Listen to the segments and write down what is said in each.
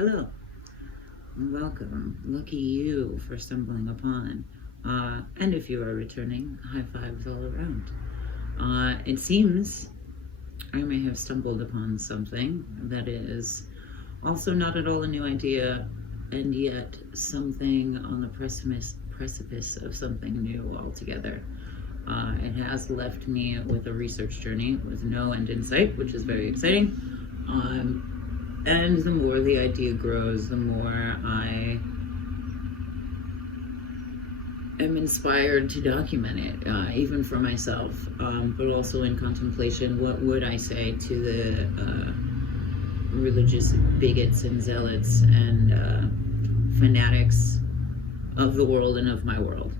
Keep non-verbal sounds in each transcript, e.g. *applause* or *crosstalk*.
Hello, and welcome. Lucky you for stumbling upon. And if you are returning, high fives all around. It seems I may have stumbled upon something that is also not at all a new idea, and yet something on the precipice of something new altogether. It has left me with a research journey with no end in sight, which is very exciting. And the more the idea grows, the more I am inspired to document it, even for myself, but also in contemplation. What would I say to the religious bigots and zealots and fanatics of the world and of my world?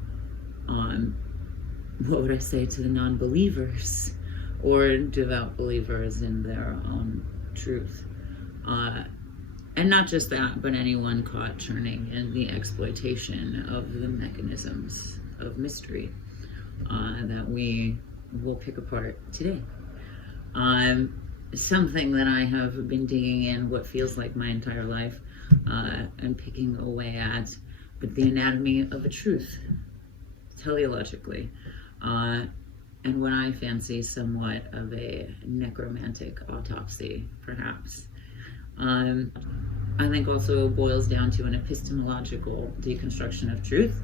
What would I say to the non-believers or devout believers in their own truth? And not just that, but anyone caught churning in the exploitation of the mechanisms of mystery that we will pick apart today. Something that I have been digging in what feels like my entire life and picking away at, but the anatomy of a truth, teleologically, and what I fancy somewhat of a necromantic autopsy, perhaps. I think also boils down to an epistemological deconstruction of truth,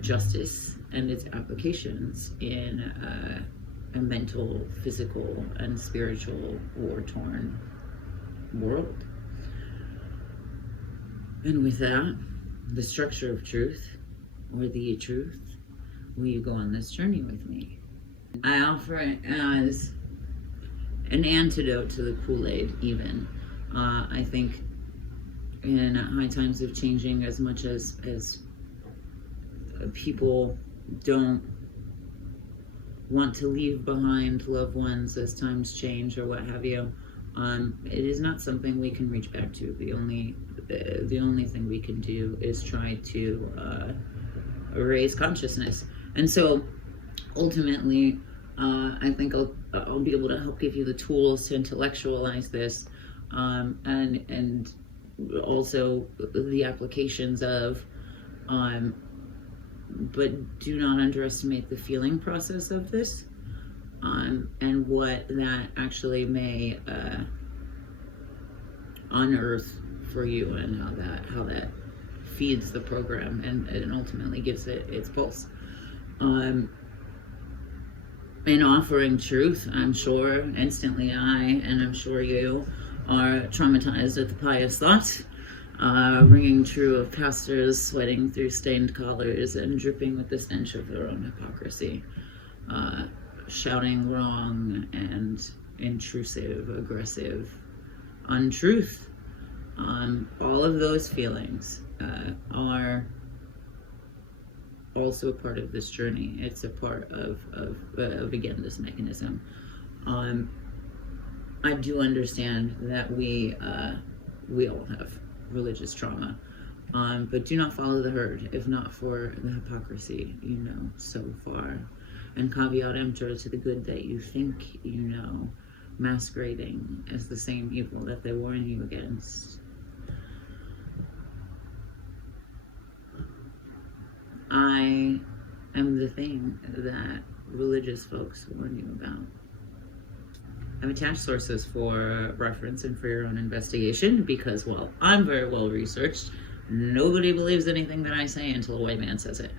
justice, and its applications in a mental, physical, and spiritual war-torn world. And with that, the structure of truth, or the truth, will you go on this journey with me? I offer it as an antidote to the kool-aid, even. I think in high times of changing, as much as people don't want to leave behind loved ones as times change or what have you, it is not something we can reach back to. The only thing we can do is try to raise consciousness. And so ultimately, I think I'll be able to help give you the tools to intellectualize this, and also the applications of, but do not underestimate the feeling process of this, and what that actually may unearth for you, and how that feeds the program and ultimately gives it its pulse. In offering truth, I'm sure instantly and I'm sure you are traumatized at the pious thought, ringing true of pastors sweating through stained collars and dripping with the stench of their own hypocrisy, shouting wrong and intrusive, aggressive untruth. All of those feelings are also a part of this journey. It's a part of again, this mechanism. I do understand that we all have religious trauma, but do not follow the herd, if not for the hypocrisy you know so far, and caveat emptor to the good that you think you know, masquerading as the same evil that they warn you against. I am the thing that religious folks warn you about. I've attached sources for reference and for your own investigation because, well, I'm very well researched. Nobody believes anything that I say until a white man says it.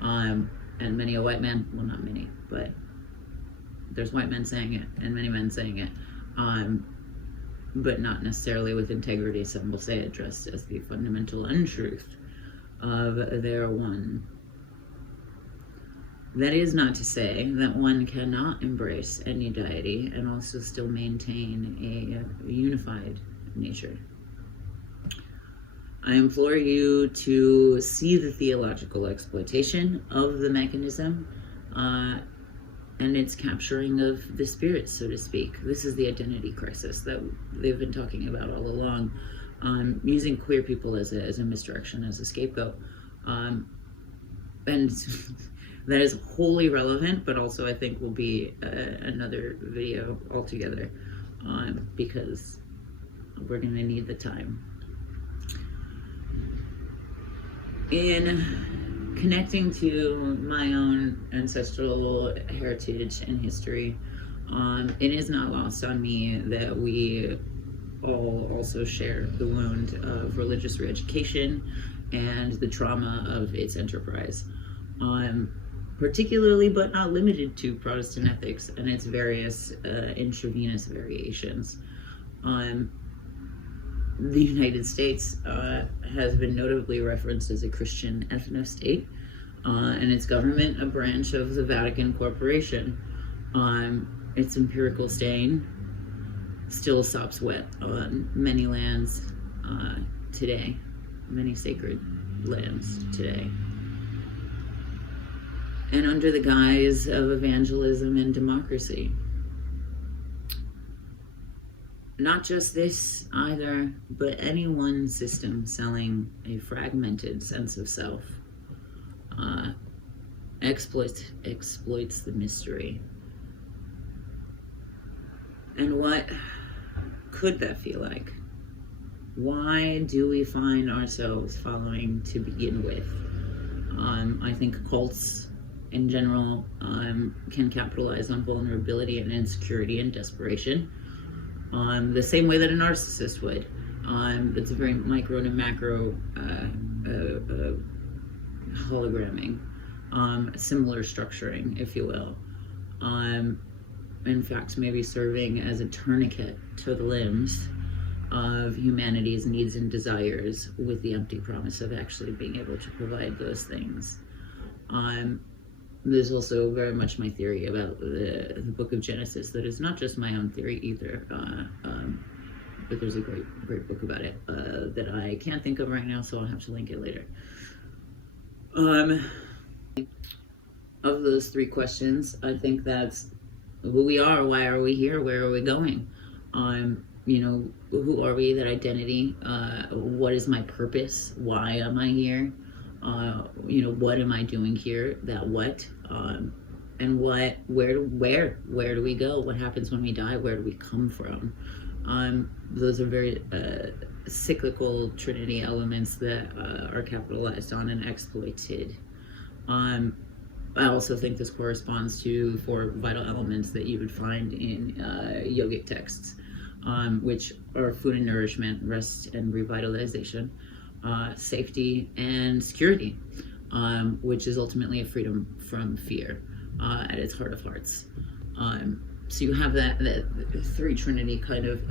And many a white man, well, not many, but there's white men saying it and many men saying it, but not necessarily with integrity. Some will say it dressed as the fundamental untruth of their one. That is not to say that one cannot embrace any deity and also still maintain a unified nature. I implore you to see the theological exploitation of the mechanism and its capturing of the spirit, so to speak. This is the identity crisis that they've been talking about all along, using queer people as a misdirection, as a scapegoat. And that is wholly relevant, but also I think will be another video altogether, because we're going to need the time In connecting to my own ancestral heritage and history, it is not lost on me that we all also share the wound of religious reeducation and the trauma of its enterprise, particularly but not limited to Protestant ethics and its various intravenous variations. The United States has been notably referenced as a Christian ethno-state, and its government a branch of the Vatican Corporation. Its empirical stain still sops wet on many lands today, many sacred lands today. And under the guise of evangelism and democracy. Not just this either, but any one system selling a fragmented sense of self exploits the mystery. And what could that feel like? Why do we find ourselves following to begin with? I think cults in general can capitalize on vulnerability and insecurity and desperation. The same way that a narcissist would. It's a very micro to macro hologramming, similar structuring, if you will. In fact, maybe serving as a tourniquet to the limbs of humanity's needs and desires with the empty promise of actually being able to provide those things. There's also very much my theory about the book of Genesis that is not just my own theory either, but there's a great book about it that I can't think of right now, so I'll have to link it later. Of those three questions, I think that's who we are, why are we here, where are we going? Who are we, that identity? What is my purpose? Why am I here? What am I doing here? That what? And where do we go? What happens when we die? Where do we come from? Those are very cyclical Trinity elements that are capitalized on and exploited. I also think this corresponds to 4 vital elements that you would find in yogic texts, which are food and nourishment, rest and revitalization, safety and security, which is ultimately a freedom from fear at its heart of hearts. So you have that 3 Trinity kind of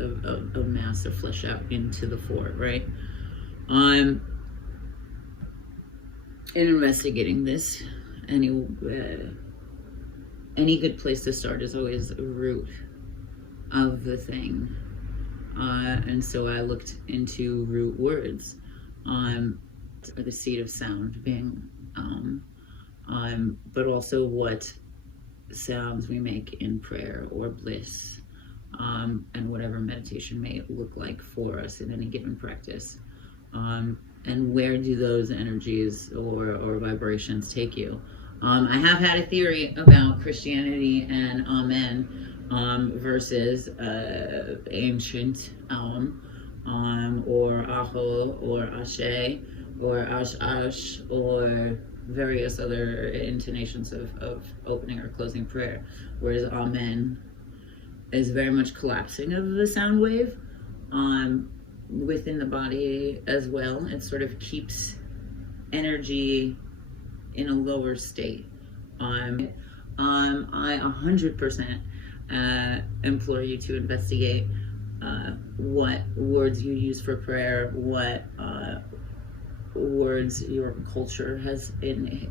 mass to flesh out into the 4, right? In investigating this, any good place to start is always the root of the thing. And so I looked into root words, or the seed of sound being but also what sounds we make in prayer or bliss, and whatever meditation may look like for us in any given practice. And where do those energies or vibrations take you? I have had a theory about Christianity and Amen versus ancient or Aho or Ashe or Ash or various other intonations of opening or closing prayer, whereas Amen is very much collapsing of the sound wave within the body as well. It sort of keeps energy in a lower state. I 100% implore you to investigate what words you use for prayer, what words your culture has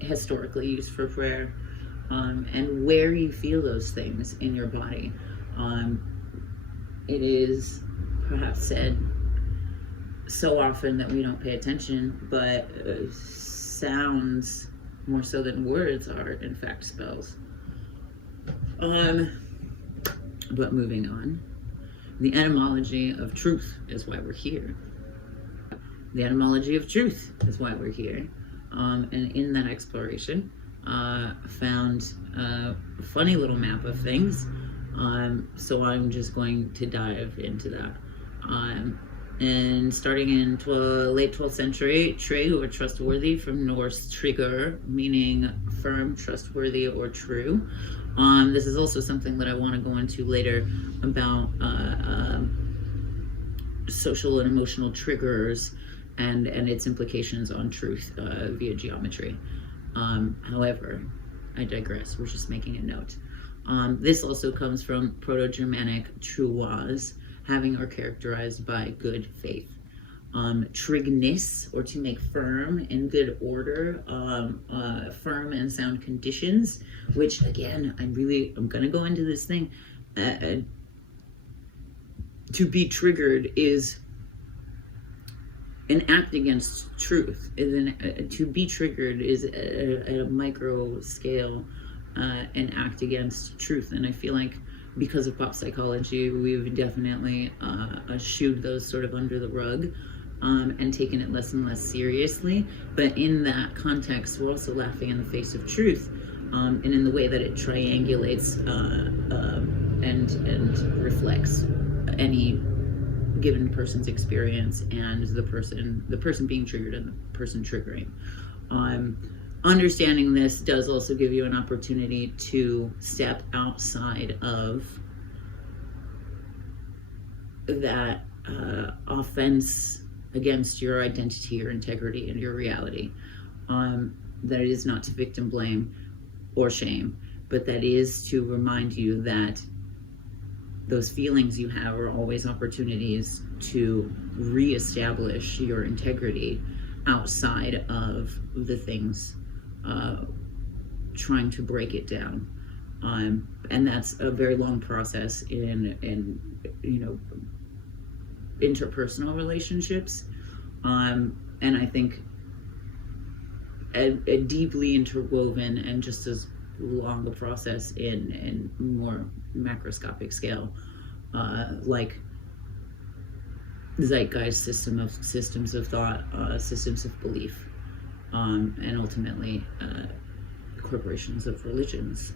historically used for prayer, and where you feel those things in your body. It is perhaps said so often that we don't pay attention, but sounds more so than words are in fact spells. But moving on, the etymology of truth is why we're here. The etymology of truth is why we're here. And in that exploration, found a funny little map of things. So I'm just going to dive into that. And starting in late 12th century, true or trustworthy, from Norse trigger, meaning firm, trustworthy, or true. This is also something that I want to go into later about social and emotional triggers and its implications on truth via geometry. However, I digress. We're just making a note. This also comes from Proto-Germanic truoise, having or characterized by good faith. Trigness, or to make firm, in good order, firm and sound conditions, which again, I'm gonna go into this thing. To be triggered is an act against truth. To be triggered is at a micro scale an act against truth. And I feel like because of pop psychology, we've definitely shooed those sort of under the rug and taken it less and less seriously. But in that context, we're also laughing in the face of truth, and in the way that it triangulates and reflects any given person's experience and the person being triggered and the person triggering. Understanding this does also give you an opportunity to step outside of that offense against your identity, your integrity, and your reality. That is not to victim blame or shame, but that is to remind you that those feelings you have are always opportunities to reestablish your integrity outside of the things trying to break it down. And that's a very long process in interpersonal relationships. And I think a deeply interwoven and just as long a process in more macroscopic scale, like zeitgeist systems of thought, systems of belief, and ultimately corporations of religions.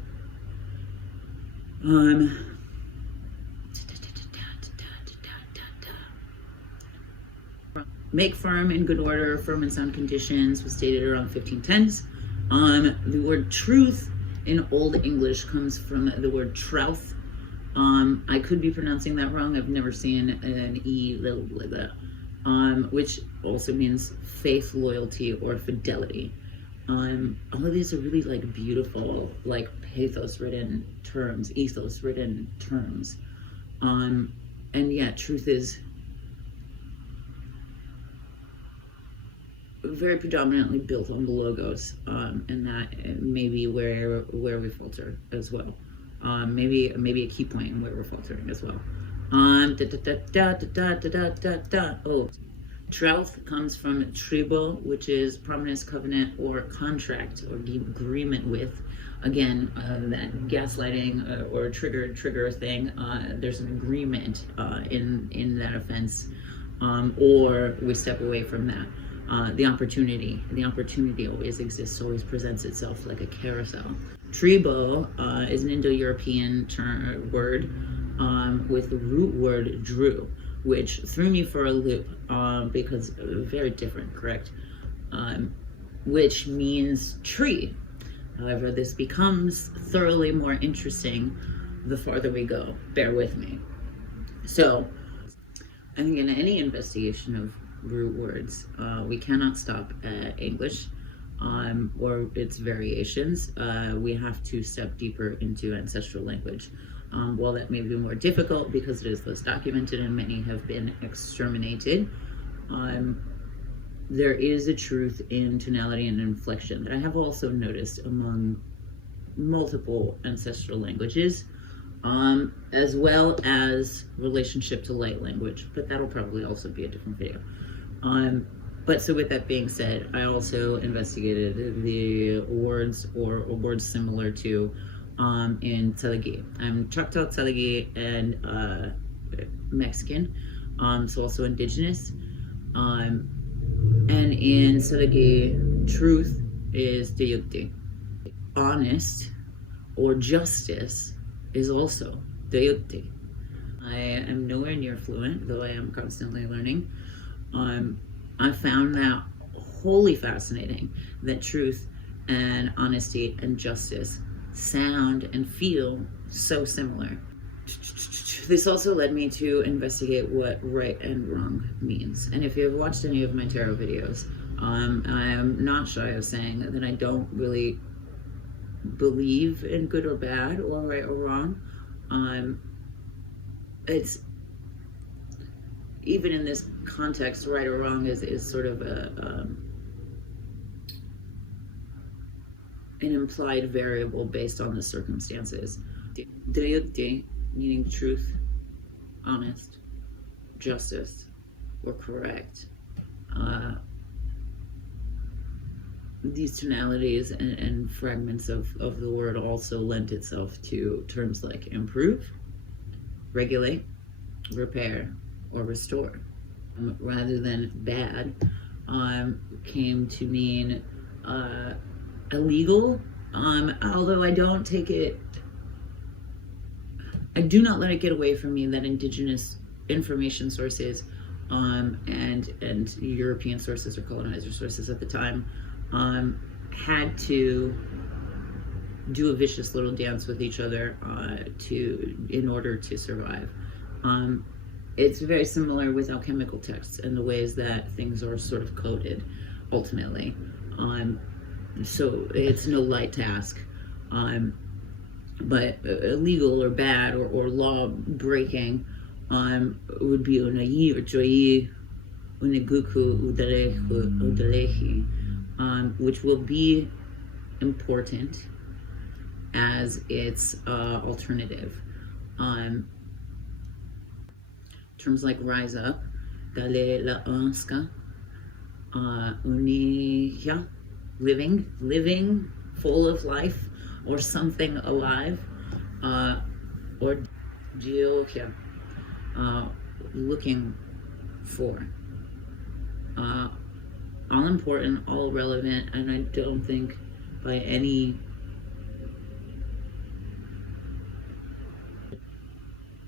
Make firm in good order, firm and sound conditions was stated around 1510s. The word truth in Old English comes from the word trouth. I could be pronouncing that wrong. I've never seen an E like that, which also means faith, loyalty, or fidelity. All of these are really like beautiful, like pathos-ridden terms, ethos-ridden terms. And yet truth is very predominantly built on the logos, and that may be where we falter as well. Maybe a key point in where we're faltering as well. Oh, trouth comes from tribal, which is promise, covenant, or contract, or agreement with. Again, that gaslighting or trigger thing. There's an agreement in that offense, or we step away from that. The opportunity always exists, always presents itself like a carousel. Tribal is an Indo-European word with the root word drew, which threw me for a loop because very different, correct? Which means tree. However, this becomes thoroughly more interesting the farther we go. Bear with me. So, I think in any investigation of root words, we cannot stop at English or its variations. We have to step deeper into ancestral language. While that may be more difficult because it is less documented and many have been exterminated, there is a truth in tonality and inflection that I have also noticed among multiple ancestral languages, as well as relationship to light language, but that'll probably also be a different video. But so with that being said, I also investigated the words or words similar to in ᎦἱᎪန့. I'm Choctaw, ᎦἱᎪ, and Mexican, so also Indigenous. And in ᎦἱᎪဍ, truth is ᎦἱᎪ噚. Honest or justice is also ᎦἱᎪန့. I am nowhere near fluent, though I am constantly learning. I found that wholly fascinating, that truth and honesty and justice sound and feel so similar. This also led me to investigate what right and wrong means. And if you've watched any of my tarot videos, I am not shy of saying that I don't really believe in good or bad or right or wrong. It's, even in this context, right or wrong is sort of an implied variable based on the circumstances. ᎦἱᎪ噚, meaning truth, honest, justice, or correct. These tonalities and fragments of the word also lent itself to terms like improve, regulate, repair, or restore. Rather than bad, came to mean illegal, although I don't take it, I do not let it get away from me that Indigenous information sources and European sources or colonizer sources at the time had to do a vicious little dance with each other in order to survive. It's very similar with alchemical texts and the ways that things are sort of coded ultimately. So it's no light task. But illegal or bad or law breaking would be ᎦἱᎪṕ, which will be important as its alternative. Terms like rise up, living, full of life, or something alive, or ᎦἱᎪ噚, looking for. All important, all relevant, and I don't think by any,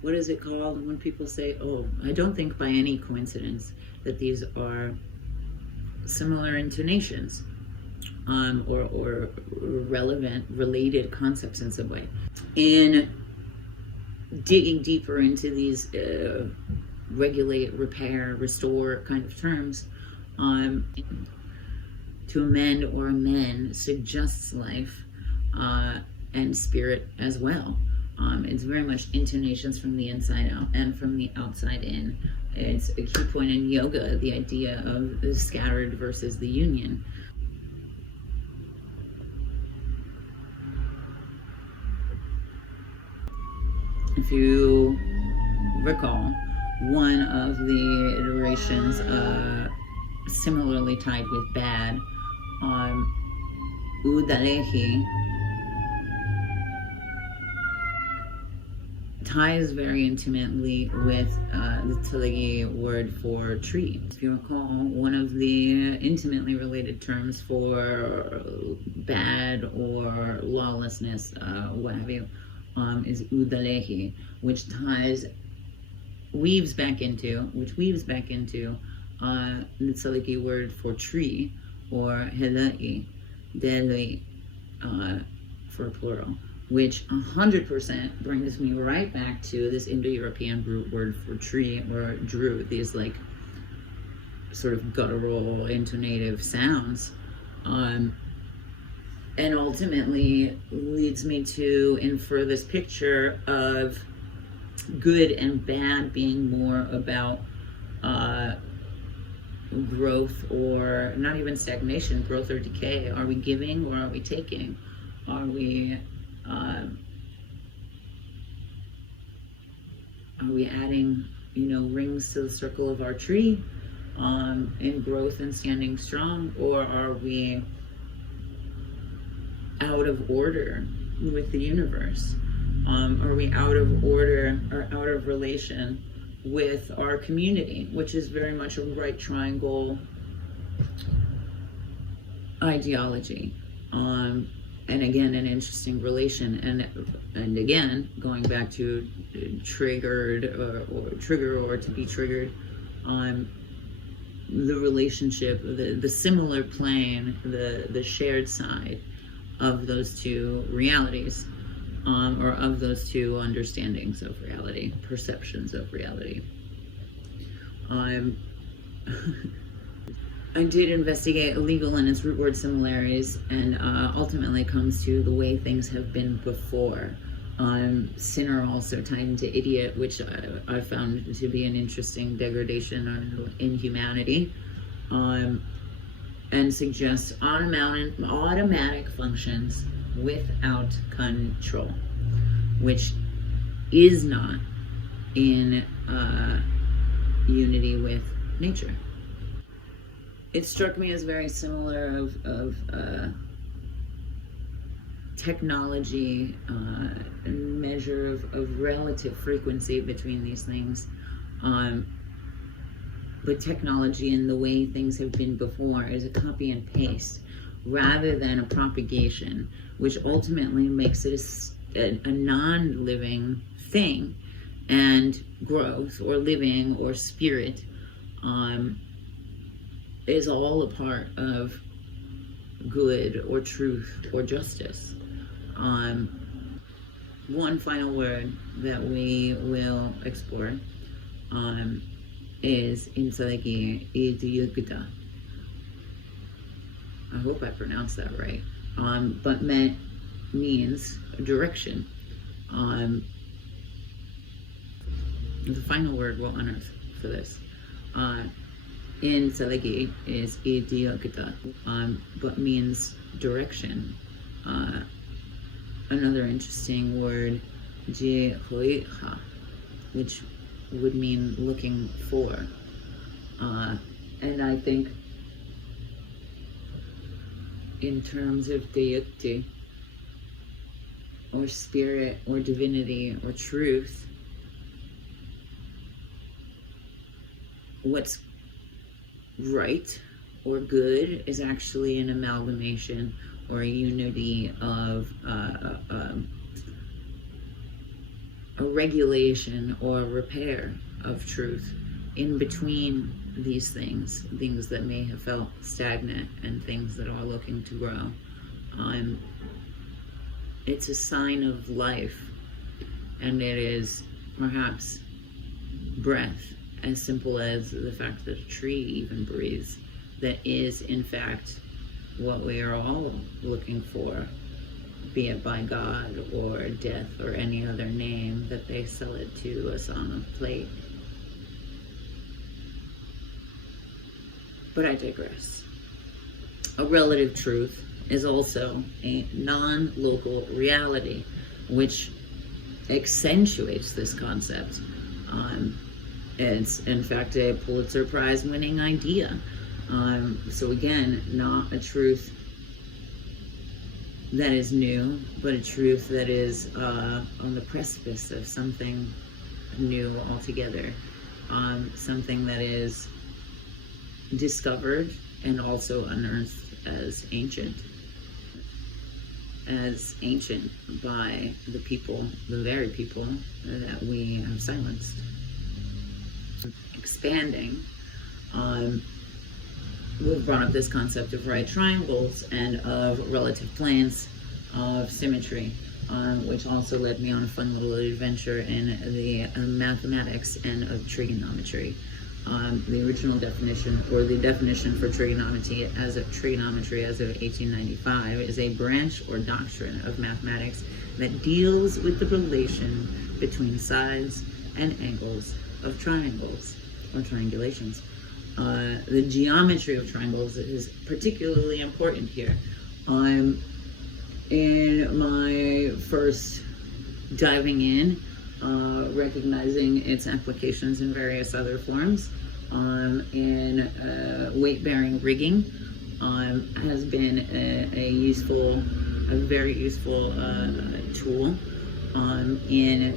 what is it called when people say, oh, I don't think by any coincidence that these are similar intonations. Or relevant, related concepts in some way. In digging deeper into these regulate, repair, restore kind of terms, to amend or amend suggests life and spirit as well. It's very much intonations from the inside out and from the outside in. It's a key point in yoga, the idea of the scattered versus the union. If you recall, one of the iterations similarly tied with bad, Ꭶ噚 ties very intimately with the Telugu word for tree. If you recall, one of the intimately related terms for bad or lawlessness, what have you, is Ꭶ噚, which weaves back into the Telugu word for tree, or Ꭶ噚ᴜ, for plural, which 100% brings me right back to this Indo-European root word for tree, or dru, these like sort of guttural intonative sounds. And ultimately leads me to infer this picture of good and bad being more about growth, or not even stagnation, growth or decay. Are we giving or are we taking? Are we adding, rings to the circle of our tree in growth and standing strong, or are we out of order with the universe? Are we out of order or out of relation with our community, which is very much a right triangle ideology? and again, an interesting relation, and again, going back to triggered or trigger or to be triggered, the relationship, the similar plane, the shared side of those two realities, or of those two understandings of reality, perceptions of reality. I did investigate illegal and its root word similarities, and ultimately comes to the way things have been before. Sinner also tied into idiot, which I found to be an interesting degradation in humanity, and suggests automatic functions without control, which is not in unity with nature. It struck me as very similar of technology, a measure of relative frequency between these things, but technology and the way things have been before is a copy and paste rather than a propagation, which ultimately makes it a non-living thing, and growth or living or spirit is all a part of good or truth or justice. One final word that we will explore is ᎦἱᎪṕ. I hope I pronounced that right. But means direction. The final word we'll unearth for this. ᎦἱᎪṕ is ᎦἱᎪṕ, but means direction. Another interesting word, ᎦἱᎪṕ, which would mean looking for. And I think in terms of deity, or spirit, or divinity, or truth, what's right or good is actually an amalgamation or a unity of a regulation or repair of truth in between these things that may have felt stagnant and things that are looking to grow. It's a sign of life, and it is perhaps breath, as simple as the fact that a tree even breathes, that is in fact what we are all looking for, be it by God or death or any other name that they sell it to us on a plate. But I digress. A relative truth is also a non-local reality, which accentuates this concept. It's in fact a Pulitzer Prize winning idea. So again, not a truth that is new, but a truth that is on the precipice of something new altogether. Something that is discovered and also unearthed as ancient by the people, the very people that we have silenced. Expanding, we've brought up this concept of right triangles and of relative planes of symmetry, which also led me on a fun little adventure in the mathematics and of trigonometry. The original definition, or the definition for trigonometry as of 1895, is a branch or doctrine of mathematics that deals with the relation between sides and angles of triangles or triangulations. The geometry of triangles is particularly important here. In my first diving in, recognizing its applications in various other forms, in weight-bearing rigging, has been a very useful tool. In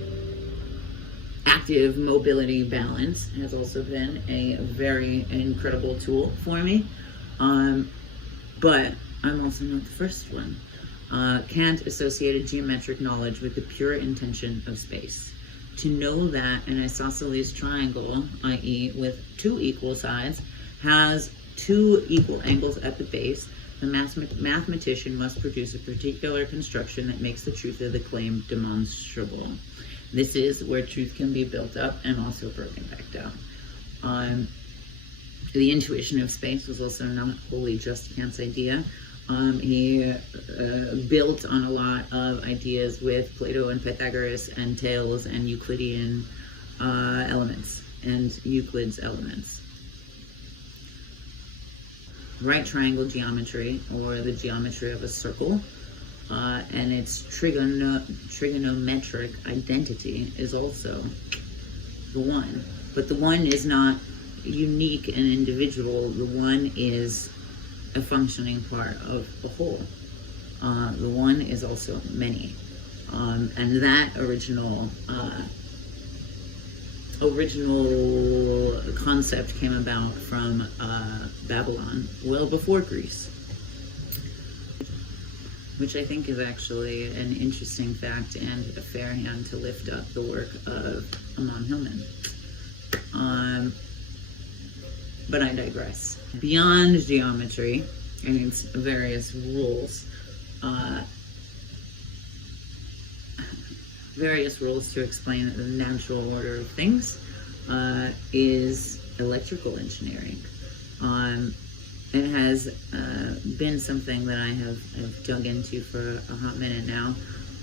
active mobility balance has also been a very incredible tool for me. But I'm also not the first one. Kant associated geometric knowledge with the pure intention of space. To know that an isosceles triangle, i.e. with two equal sides, has two equal angles at the base, the mathematician must produce a particular construction that makes the truth of the claim demonstrable. This is where truth can be built up and also broken back down. The intuition of space was also not wholly just Kant's idea. He built on a lot of ideas with Plato and Pythagoras and Thales and Euclidean elements and Euclid's elements. Right triangle geometry, or the geometry of a circle, and its trigonometric identity is also the one. But the one is not unique and individual. The one is a functioning part of the whole. The one is also many. And that original concept came about from Babylon, well before Greece, which I think is actually an interesting fact and a fair hand to lift up the work of Amon Hillman. But I digress. Beyond geometry and its various rules, to explain the natural order of things, is electrical engineering. It has been something that I have dug into for a hot minute now,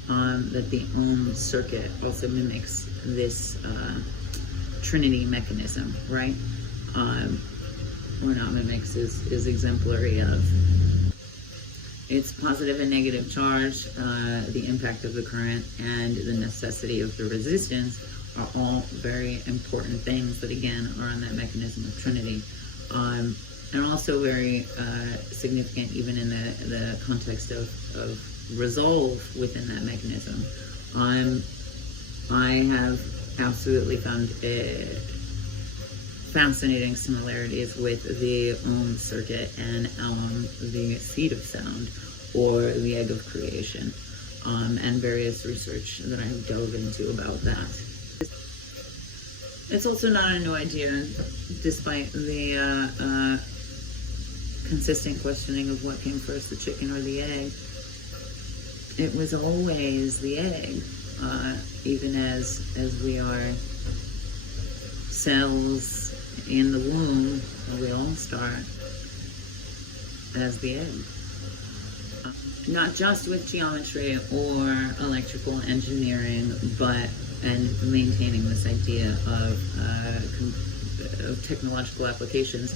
that the Ohm circuit also mimics this Trinity mechanism, right? Or not mimics, is exemplary of. Its positive and negative charge, the impact of the current, and the necessity of the resistance are all very important things that, again, are on that mechanism of Trinity. And also very significant even in the context of resolve within that mechanism. I have absolutely found fascinating similarities with the Ohm circuit and the seed of sound, or the egg of creation, and various research that I have dove into about that. It's also not a new idea, despite the consistent questioning of what came first, the chicken or the egg. It was always the egg, even as we are cells in the womb, we all start as the egg. Not just with geometry or electrical engineering, but maintaining this idea of technological applications.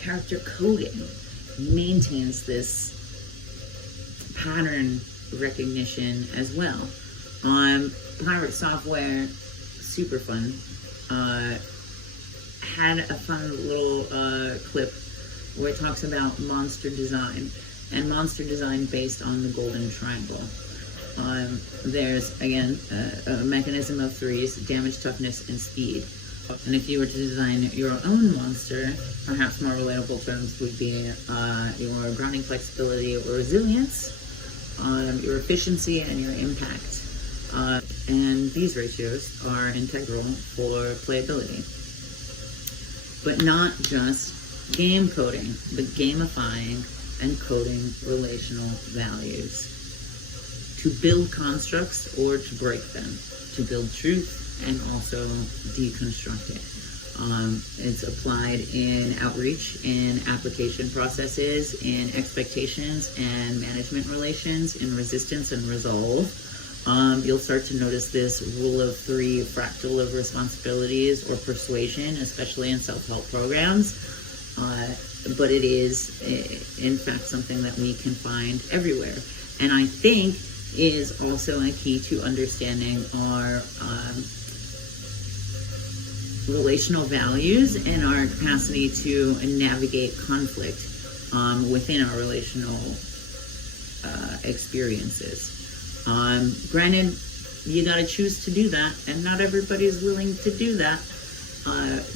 Character coding maintains this pattern recognition as well. Pirate software, super fun. Had a fun little clip where it talks about monster design, and monster design based on the golden triangle. There's, again, a mechanism of threes: damage, toughness, and speed. And if you were to design your own monster, perhaps more relatable terms would be your grounding flexibility or resilience, your efficiency, and your impact. And these ratios are integral for playability. But not just game coding, but gamifying and coding relational values. To build constructs or to break them. To build truth and also deconstruct it. It's applied in outreach, in application processes, in expectations and management relations, in resistance and resolve. You'll start to notice this rule of three fractal of responsibilities or persuasion, especially in self-help programs. But it is, in fact, something that we can find everywhere. And I think is also a key to understanding our relational values and our capacity to navigate conflict within our relational experiences. Granted, you gotta choose to do that, and not everybody's willing to do that.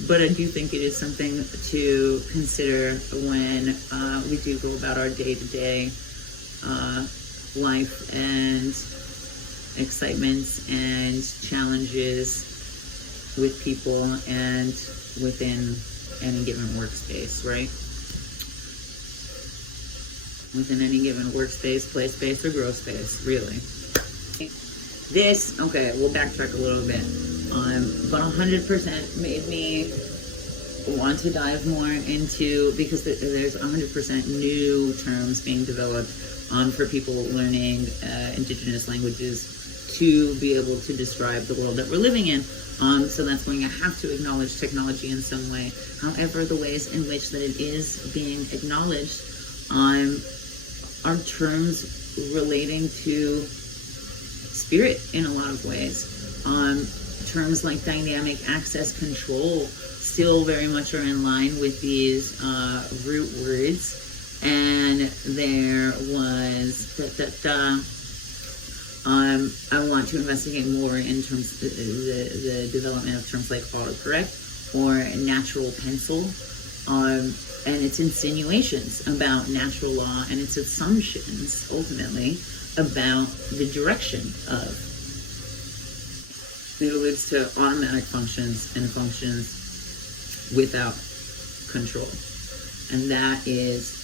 But I do think it is something to consider when we do go about our day-to-day life and excitements and challenges with people and within any given workspace, right? Within any given workspace, play space, or grow space, really. This, okay, we'll backtrack a little bit, but 100% made me want to dive more into, because there's 100% new terms being developed for people learning Indigenous languages to be able to describe the world that we're living in. So that's going to have to acknowledge technology in some way. However, the ways in which that it is being acknowledged are terms relating to spirit in a lot of ways. Terms like dynamic access control still very much are in line with these root words. And there was I want to investigate more in terms of the development of terms like autocorrect or natural pencil, and its insinuations about natural law and its assumptions, ultimately, about the direction of. It alludes to automatic functions and functions without control. And that is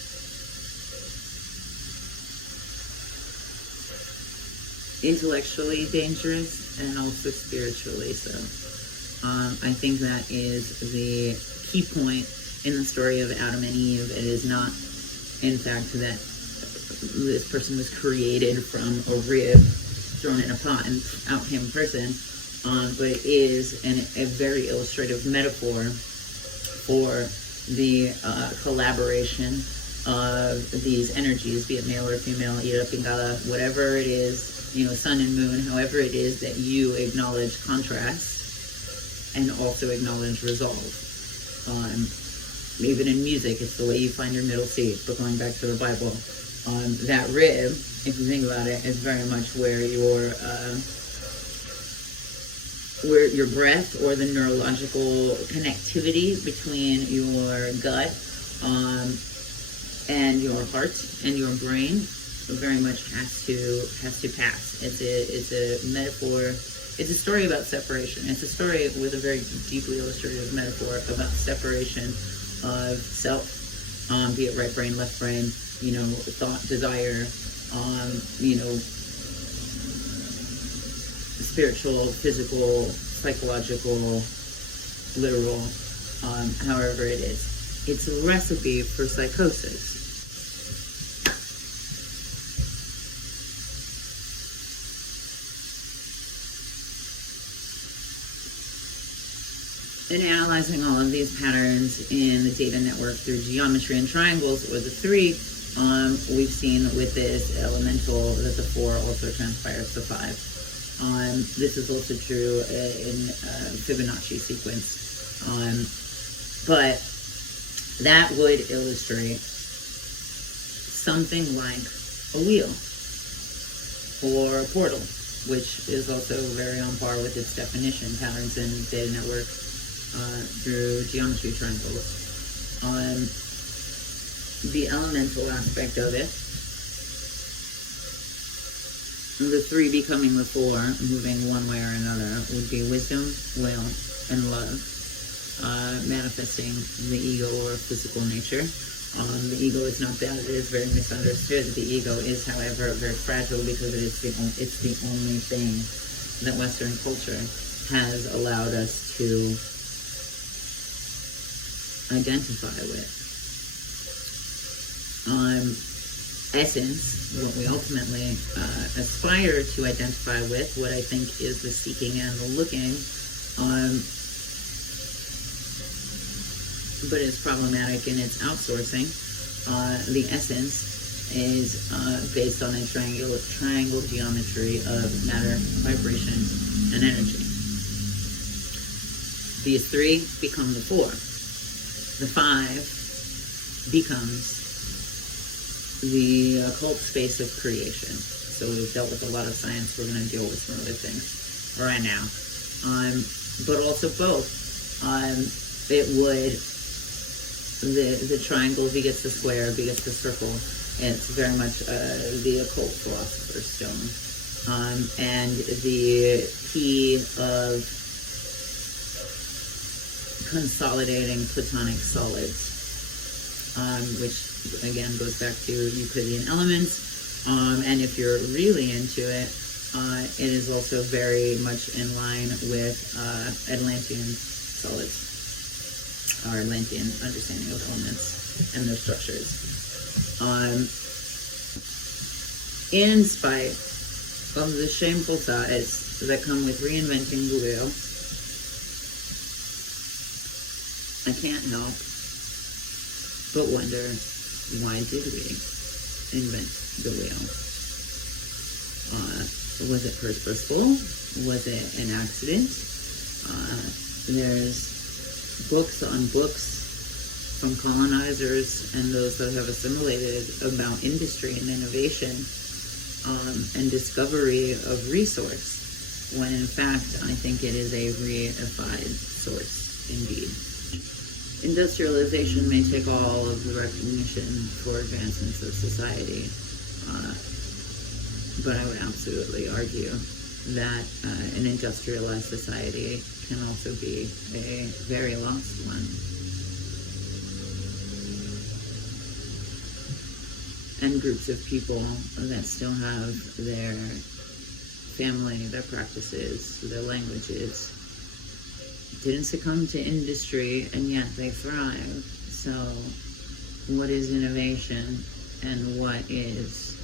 intellectually dangerous and also spiritually so. I think that is the key point in the story of Adam and Eve. It is not, in fact, that this person was created from a rib thrown in a pot and out came a person, but it is a very illustrative metaphor for the collaboration of these energies, be it male or female, Ꭶ *applause* whatever it is, sun and moon, however it is that you acknowledge contrast and also acknowledge resolve. Even in music, it's the way you find your middle C. But going back to the Bible, that rib, if you think about it, is very much where your breath or the neurological connectivity between your gut and your heart and your brain very much has to pass. It's a metaphor. It's a story about separation. It's a story with a very deeply illustrative metaphor about separation of self, be it right brain, left brain, thought, desire, spiritual, physical, psychological, literal, however it is. It's a recipe for psychosis. In analyzing all of these patterns in the data network through geometry and triangles, or the 3, we've seen with this elemental that the 4 also transpires to 5. This is also true in Fibonacci sequence. But that would illustrate something like a wheel or a portal, which is also very on par with its definition, patterns in data network through geometry triangles. The elemental aspect of it, the 3 becoming the 4, moving one way or another, would be wisdom, will, and love, manifesting the ego or physical nature. The ego is not bad, it is very misunderstood. The ego is, however, very fragile because it's the only thing that Western culture has allowed us to identify with. Essence, what we ultimately aspire to identify with, what I think is the seeking and the looking, but it's problematic in its outsourcing. The essence is based on a triangle geometry of matter, vibration, and energy. These 3 become the 4. The 5 becomes the occult space of creation. So we've dealt with a lot of science. We're going to deal with some other things right now. But also both. It would, the triangle begets the square, begets the circle. It's very much the occult philosopher's stone. And the key of consolidating platonic solids, which again goes back to Euclidean elements. And if you're really into it, it is also very much in line with Atlantean solids, or Atlantean understanding of elements and their structures. In spite of the shameful sides that come with reinventing the wheel, I can't help but wonder, why did we invent the wheel? Was it purposeful? Was it an accident? There's books on books from colonizers and those that have assimilated about industry and innovation and discovery of resource, when in fact I think it is a reified source indeed. Industrialization may take all of the recognition for advancements of society, but I would absolutely argue that an industrialized society can also be a very lost one. And groups of people that still have their family, their practices, their languages, didn't succumb to industry, and yet they thrive. So what is innovation and what is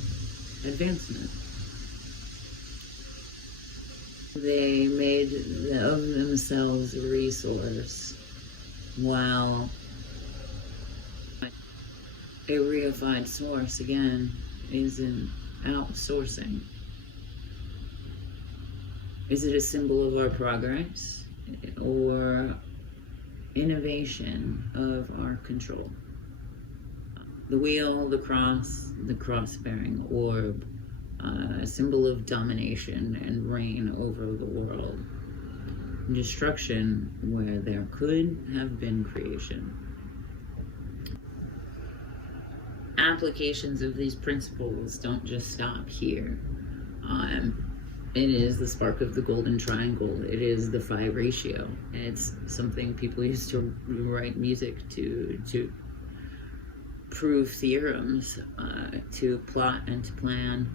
advancement? They made of themselves a resource, while a reified source, again, is an outsourcing. Is it a symbol of our progress or innovation of our control? The wheel, the cross-bearing orb, a symbol of domination and reign over the world. Destruction where there could have been creation. Applications of these principles don't just stop here. It is the spark of the golden triangle. It is the phi ratio. It's something people used to write music to prove theorems, to plot and to plan.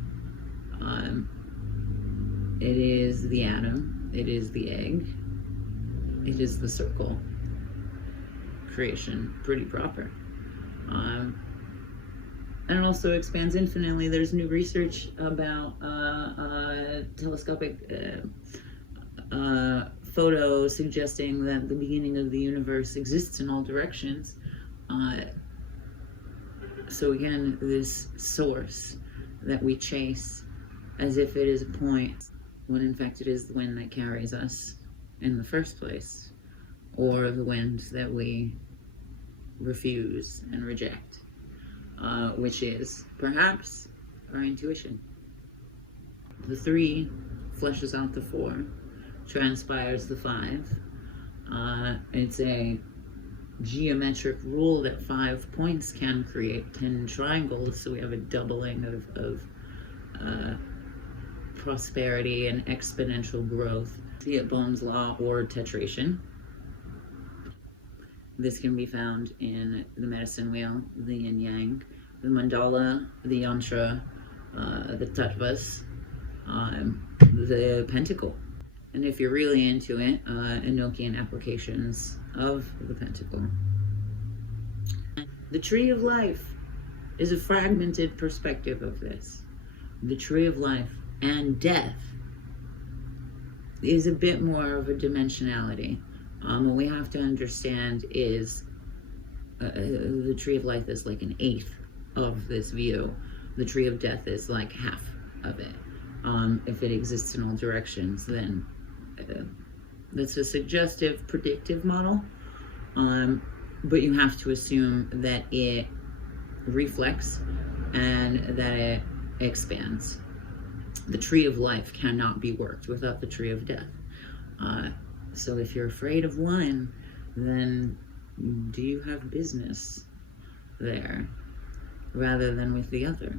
It is the atom. It is the egg. It is the circle. Creation, pretty proper. And it also expands infinitely. There's new research about telescopic photo suggesting that the beginning of the universe exists in all directions. So again, this source that we chase as if it is a point, when in fact it is the wind that carries us in the first place, or the wind that we refuse and reject. Which is perhaps our intuition. The 3 fleshes out the 4, transpires the 5. It's a geometric rule that 5 points can create 10 triangles, so we have a doubling of prosperity and exponential growth. See it Bohm's law or tetration. This can be found in the medicine wheel, the yin yang, the mandala, the yantra, the tattvas, the pentacle. And if you're really into it, Enochian applications of the pentacle. The tree of life is a fragmented perspective of this. The tree of life and death is a bit more of a dimensionality. What we have to understand is the tree of life is like an eighth of this view. The tree of death is like half of it. If it exists in all directions, then that's a suggestive, predictive model. But you have to assume that it reflects and that it expands. The tree of life cannot be worked without the tree of death. So if you're afraid of one, then do you have business there? rather than with the other.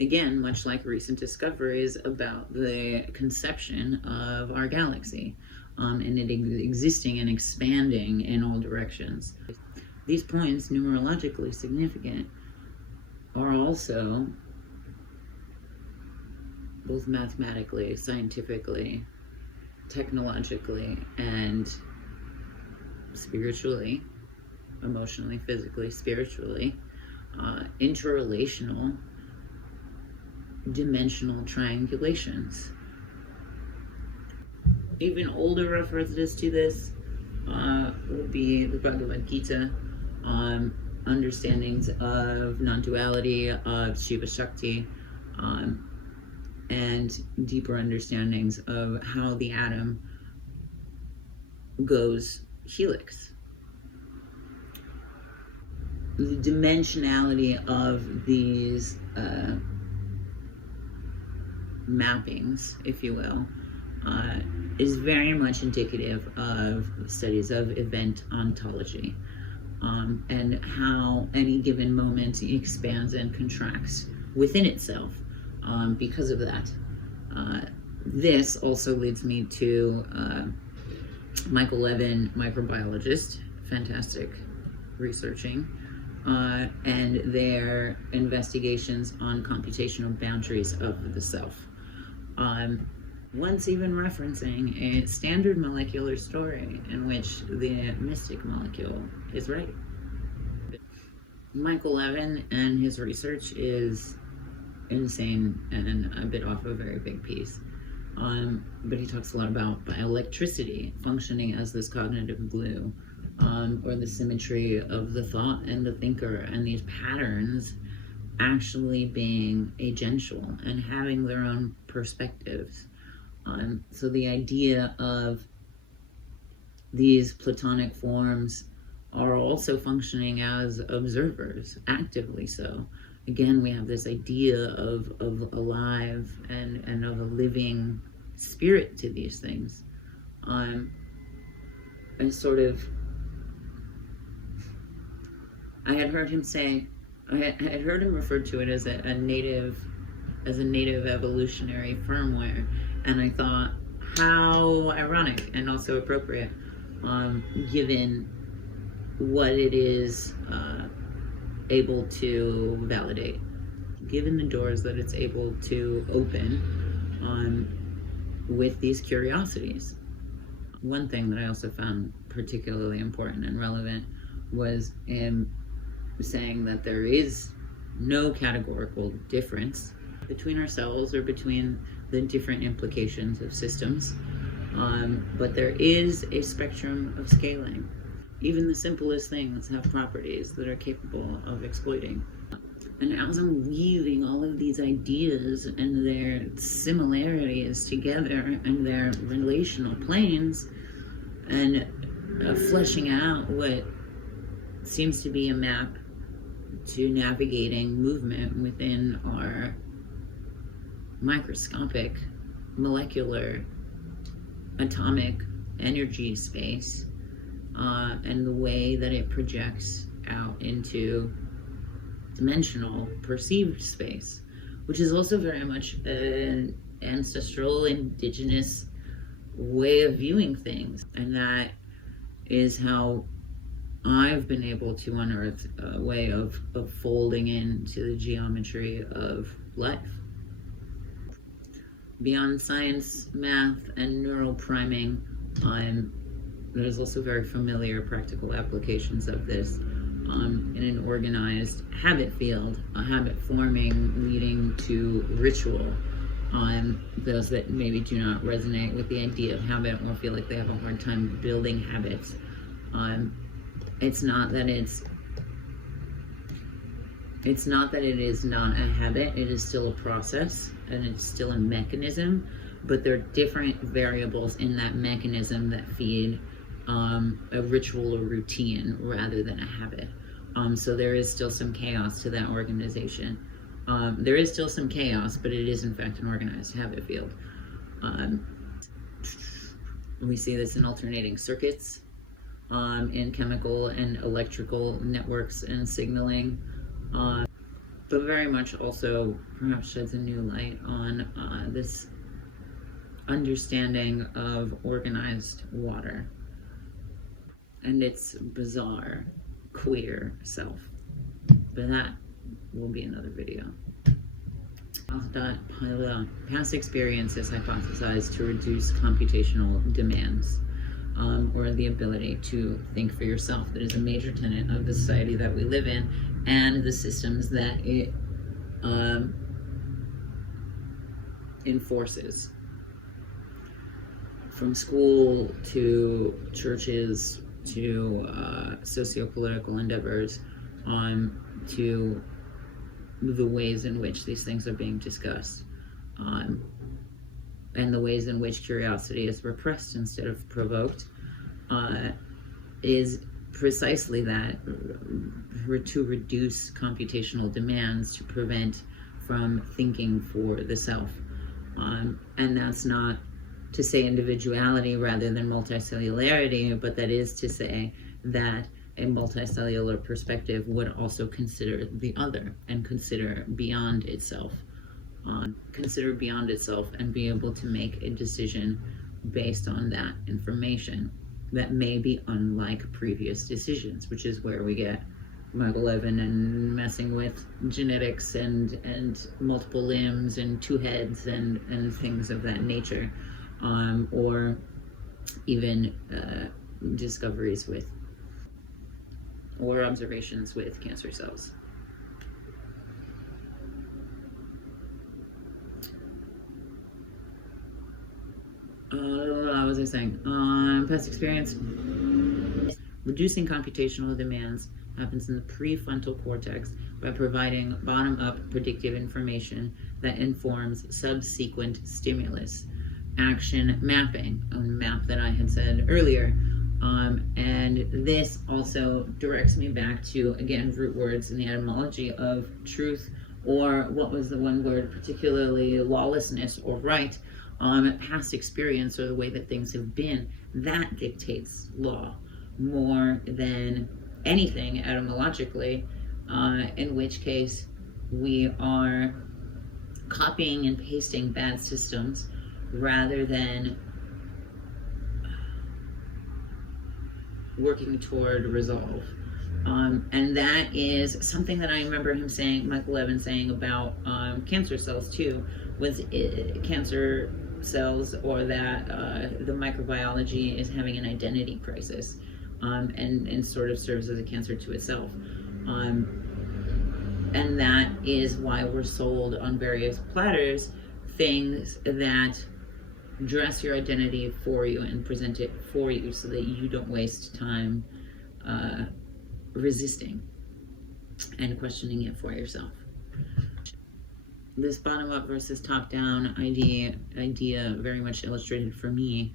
Again, much like recent discoveries about the conception of our galaxy, and it existing and expanding in all directions. These points, numerologically significant, are also both mathematically, scientifically, technologically, and spiritually, emotionally, physically, spiritually, interrelational, dimensional triangulations. Even older references to this would be the Bhagavad Gita, understandings of non-duality, of Shiva Shakti, and deeper understandings of how the atom goes helix. The dimensionality of these mappings, if you will, is very much indicative of studies of event ontology, and how any given moment expands and contracts within itself because of that. This also leads me to Michael Levin, microbiologist, fantastic researching, and their investigations on computational boundaries of the self. Once even referencing a standard molecular story in which the mystic molecule is right. Michael Levin and his research is insane and a bit off a very big piece. But he talks a lot about bioelectricity functioning as this cognitive glue, or the symmetry of the thought and the thinker, and these patterns actually being agential and having their own perspectives. So the idea of these Platonic forms are also functioning as observers, actively so. Again, we have this idea of alive and of a living spirit to these things. And sort of, I had heard him say, I had heard him refer to it as a native evolutionary firmware, and I thought, how ironic and also appropriate, given what it is able to validate, given the doors that it's able to open with these curiosities. One thing that I also found particularly important and relevant was him saying that there is no categorical difference between ourselves or between the different implications of systems, but there is a spectrum of scaling. Even the simplest things have properties that are capable of exploiting. And as I'm weaving all of these ideas and their similarities together and their relational planes, and fleshing out what seems to be a map to navigating movement within our microscopic, molecular, atomic energy space, and the way that it projects out into dimensional perceived space, which is also very much an ancestral, indigenous way of viewing things. And that is how I've been able to unearth a way of folding into the geometry of life. Beyond science, math, and neural priming, there's also very familiar practical applications of this in an organized habit field, a habit forming leading to ritual. Those that maybe do not resonate with the idea of habit or feel like they have a hard time building habits. It's not that it is not a habit, it is still a process and it's still a mechanism, but there are different variables in that mechanism that feed a ritual or routine rather than a habit. So there is still some chaos to that organization. There is still some chaos, but it is in fact an organized habit field. We see this in alternating circuits, in chemical and electrical networks and signaling. but very much also perhaps sheds a new light on this understanding of organized water and its bizarre queer self. But that will be another video. Past experience is hypothesized to reduce computational demands, or the ability to think for yourself. That is a major tenet of the society that we live in and the systems that it enforces. From school to churches to socio-political endeavors, to the ways in which these things are being discussed, and the ways in which curiosity is repressed instead of provoked, is precisely that, to reduce computational demands, to prevent from thinking for the self. And that's not to say individuality rather than multicellularity, but that is to say that a multicellular perspective would also consider the other and consider beyond itself. And be able to make a decision based on that information that may be unlike previous decisions, which is where we get Ꭶန့Ꭺန့Ꭲ and messing with genetics and multiple limbs and two heads and things of that nature, or even discoveries with or observations with cancer cells. What was I saying? Past experience. Reducing computational demands happens in the prefrontal cortex by providing bottom-up predictive information that informs subsequent stimulus. Action mapping, a map that I had said earlier. And this also directs me back to, again, root words in the etymology of truth, or what was the one word, particularly lawlessness or right. Past experience, or the way that things have been, that dictates law more than anything etymologically, in which case we are copying and pasting bad systems rather than working toward resolve. And that is something that I remember him saying, Ꭶန့Ꭺန့Ꭲ saying about cancer cells too, was cancer cells, or that the microbiology is having an identity crisis, and sort of serves as a cancer to itself. And that is why we're sold on various platters things that dress your identity for you and present it for you so that you don't waste time resisting and questioning it for yourself. This bottom-up versus top-down idea very much illustrated for me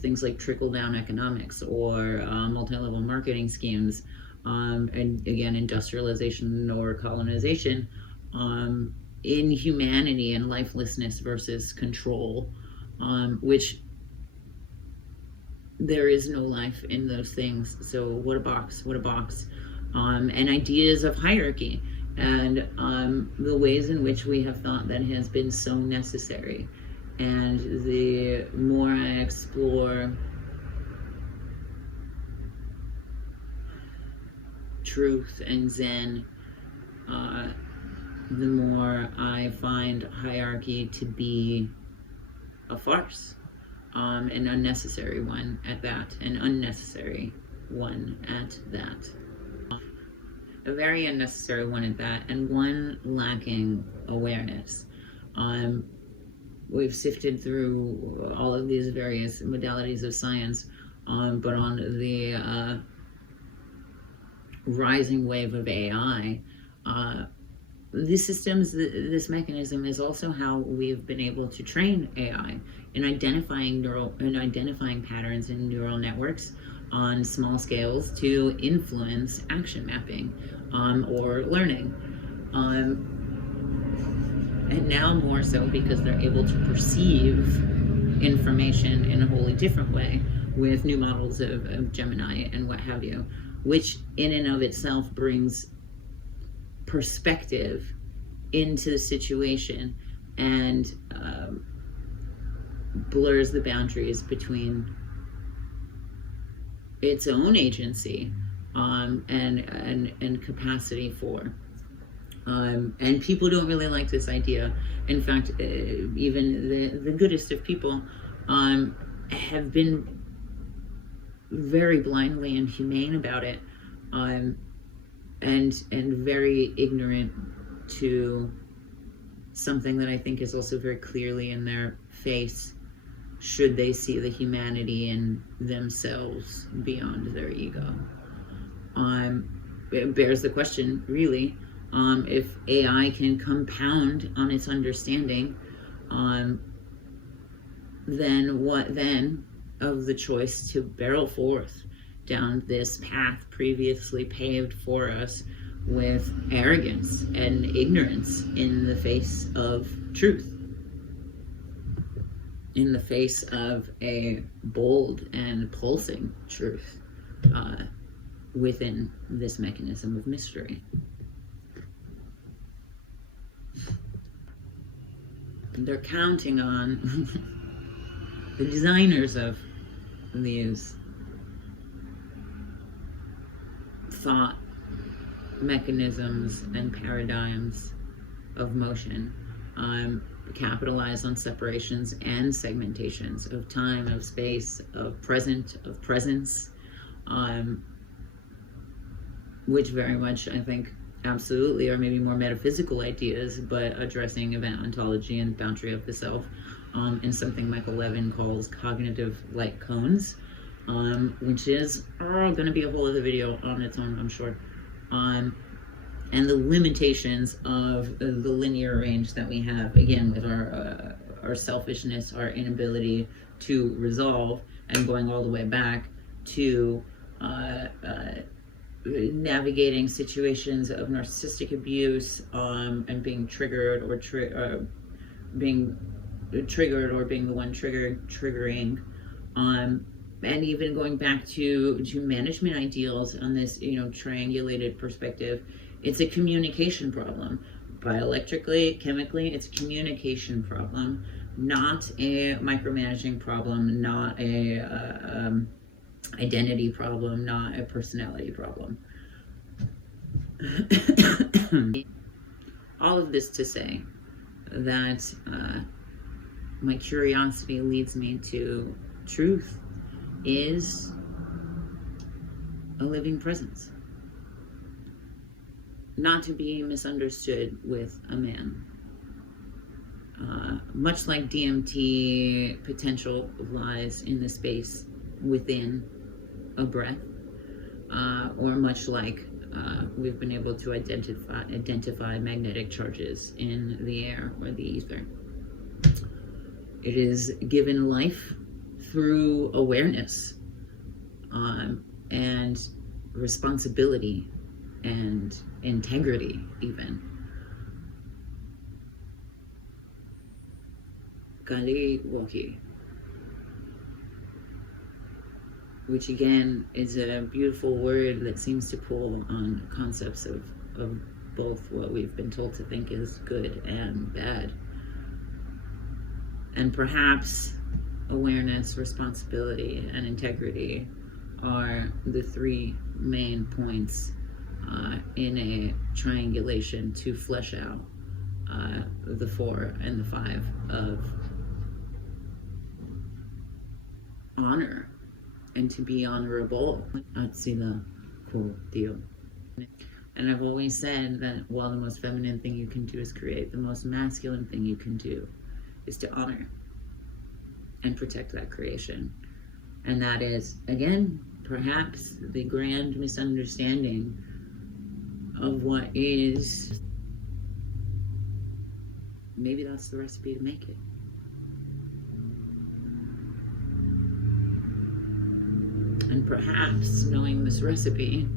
things like trickle-down economics, or multi-level marketing schemes, and again, industrialization or colonization, inhumanity and lifelessness versus control, which there is no life in those things. So what a box, and ideas of hierarchy, and the ways in which we have thought that has been so necessary. And the more I explore truth and Zen, the more I find hierarchy to be a farce, an unnecessary one at that, a very unnecessary one at that, and one lacking awareness. We've sifted through all of these various modalities of science, but on the rising wave of AI, these systems, this mechanism is also how we've been able to train AI in identifying patterns in neural networks on small scales to influence action mapping, or learning. And now more so because they're able to perceive information in a wholly different way with new models of Gemini and what have you, which in and of itself brings perspective into the situation and blurs the boundaries between its own agency and capacity for. And people don't really like this idea. In fact, even the goodest of people have been very blindly inhumane about it, and very ignorant to something that I think is also very clearly in their face, should they see the humanity in themselves beyond their ego. It bears the question, really, if AI can compound on its understanding, then what then of the choice to barrel forth down this path previously paved for us with arrogance and ignorance in the face of truth, in the face of a bold and pulsing truth within this mechanism of mystery. And they're counting on the designers of these thought mechanisms and paradigms of motion capitalize on separations and segmentations of time, of space, of present, of presence, which very much, I think, absolutely are maybe more metaphysical ideas, but addressing event ontology and boundary of the self, in something Michael Levin calls cognitive light cones, which is going to be a whole other video on its own, I'm sure. And the limitations of the linear range that we have, again, with our selfishness, our inability to resolve, and going all the way back to navigating situations of narcissistic abuse, and being triggered or being triggered or being the one triggering, and even going back to management ideals on this, triangulated perspective. It's a communication problem. Bioelectrically, chemically, it's a communication problem, not a micromanaging problem, not a identity problem, not a personality problem. All of this to say that my curiosity leads me to truth is a living presence, not to be misunderstood with a man. Much like DMT potential lies in the space within a breath, or much like we've been able to identify magnetic charges in the air or the ether. It is given life through awareness, and responsibility and integrity, even. Ꭶ噚Ꭺန့, which again is a beautiful word that seems to pull on concepts of both what we've been told to think is good and bad. And perhaps awareness, responsibility, and integrity are the three main points in a triangulation to flesh out the 4 and the 5 of honor, and to be honorable. Ꭶ噚Ꭺန့. And I've always said that while the most feminine thing you can do is create, the most masculine thing you can do is to honor and protect that creation. And that is, again, perhaps the grand misunderstanding of what is. Maybe that's the recipe to make it. And perhaps knowing this recipe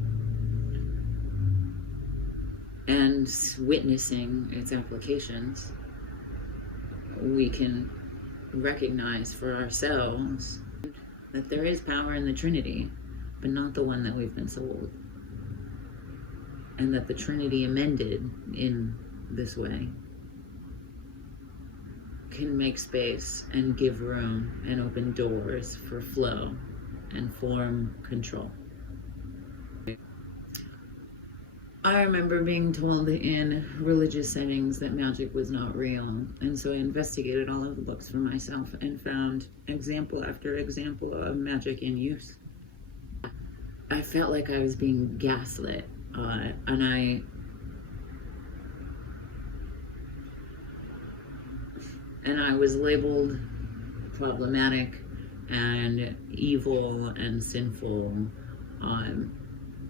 and witnessing its applications, we can recognize for ourselves that there is power in the Trinity, but not the one that we've been sold. and that the Trinity amended in this way can make space and give room and open doors for flow and form control. I remember being told in religious settings that magic was not real, and so I investigated all of the books for myself and found example after example of magic in use. I felt like I was being gaslit, and I was labeled problematic and evil and sinful,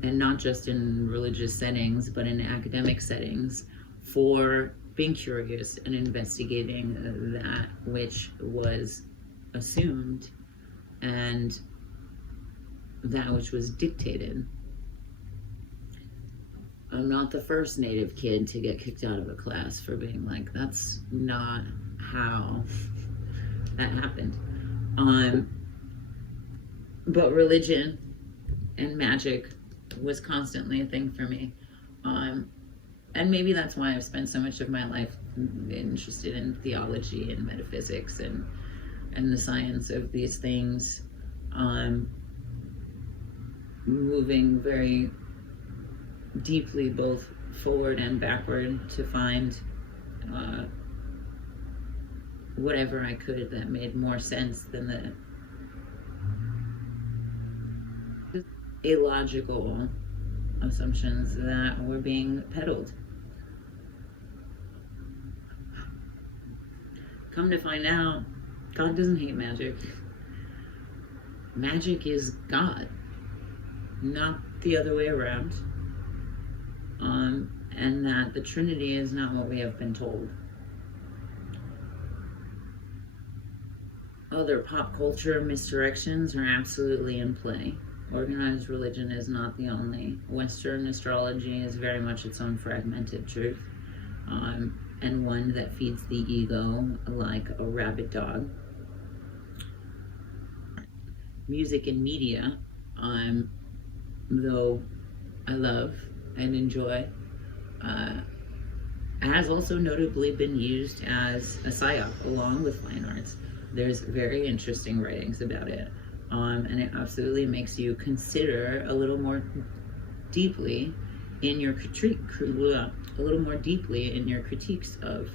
and not just in religious settings, but in academic settings, for being curious and investigating that which was assumed and that which was dictated. I'm not the first Native kid to get kicked out of a class for being like, that's not how that happened. But religion and magic was constantly a thing for me. And maybe that's why I've spent so much of my life interested in theology and metaphysics and the science of these things, moving very deeply both forward and backward to find whatever I could that made more sense than the illogical assumptions that were being peddled. Come to find out, God doesn't hate magic. Magic is God, not the other way around. And that the Trinity is not what we have been told. Other pop culture misdirections are absolutely in play. Organized religion is not the only. Western astrology is very much its own fragmented truth, and one that feeds the ego like a rabid dog. Music and media, though I love and enjoy, has also notably been used as a psyop along with fine arts. There's very interesting writings about it, and it absolutely makes you consider a little more deeply in your critiques of.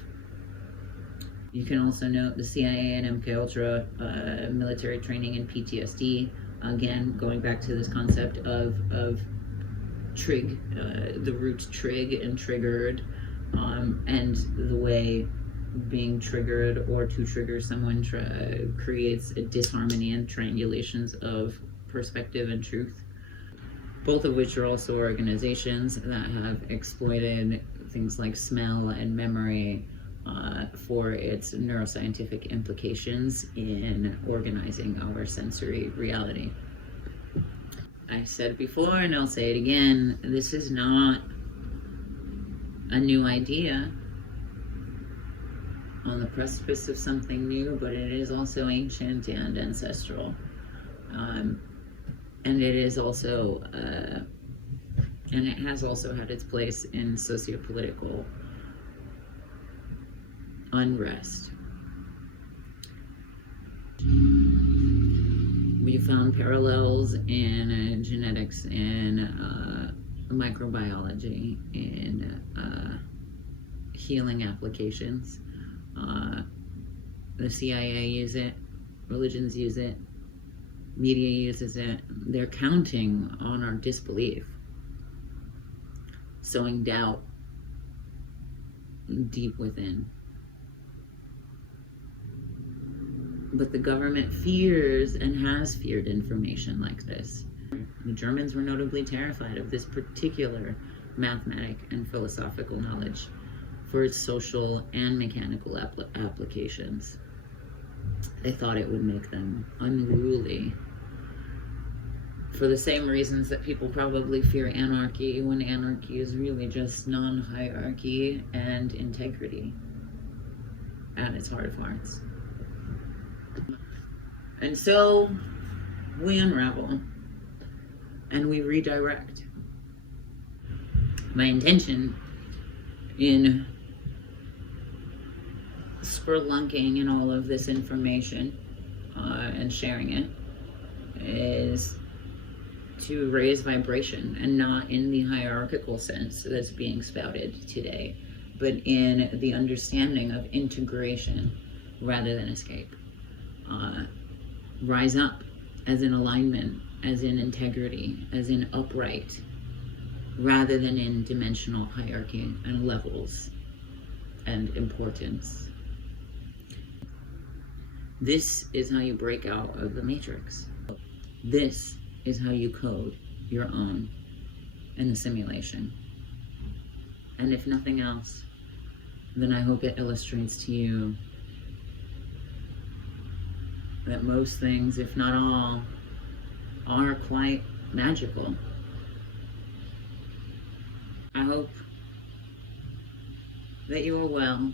You can also note the CIA and MK Ultra military training and PTSD. Again, going back to this concept of trig, the root trig and triggered, and the way being triggered or to trigger someone creates a disharmony and triangulations of perspective and truth, both of which are also organizations that have exploited things like smell and memory for its neuroscientific implications in organizing our sensory reality. I said before, and I'll say it again, this is not a new idea on the precipice of something new, but it is also ancient and ancestral. And it is also, and it has also had its place in sociopolitical unrest. We found parallels in genetics, in microbiology, in healing applications. The CIA use it, religions use it, media uses it. They're counting on our disbelief, sowing doubt deep within. But the government fears and has feared information like this. The Germans were notably terrified of this particular mathematic and philosophical knowledge for its social and mechanical applications. They thought it would make them unruly, for the same reasons that people probably fear anarchy, when anarchy is really just non-hierarchy and integrity at its heart of hearts. And so we unravel and we redirect. My intention in spelunking in all of this information and sharing it is to raise vibration, and not in the hierarchical sense that's being spouted today, but in the understanding of integration rather than escape. Rise up as in alignment, as in integrity, as in upright, rather than in dimensional hierarchy and levels and importance. This is how you break out of the matrix. This is how you code your own in the simulation. And if nothing else, then I hope it illustrates to you that most things, if not all, are quite magical. I hope that you are well.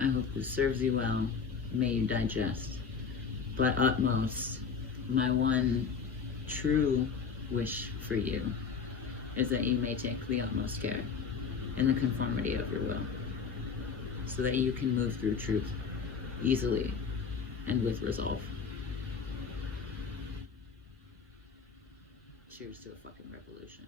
I hope this serves you well. May you digest. But utmost, my one true wish for you is that you may take the utmost care in the conformity of your will, so that you can move through truth easily and with resolve. Cheers to a fucking revolution.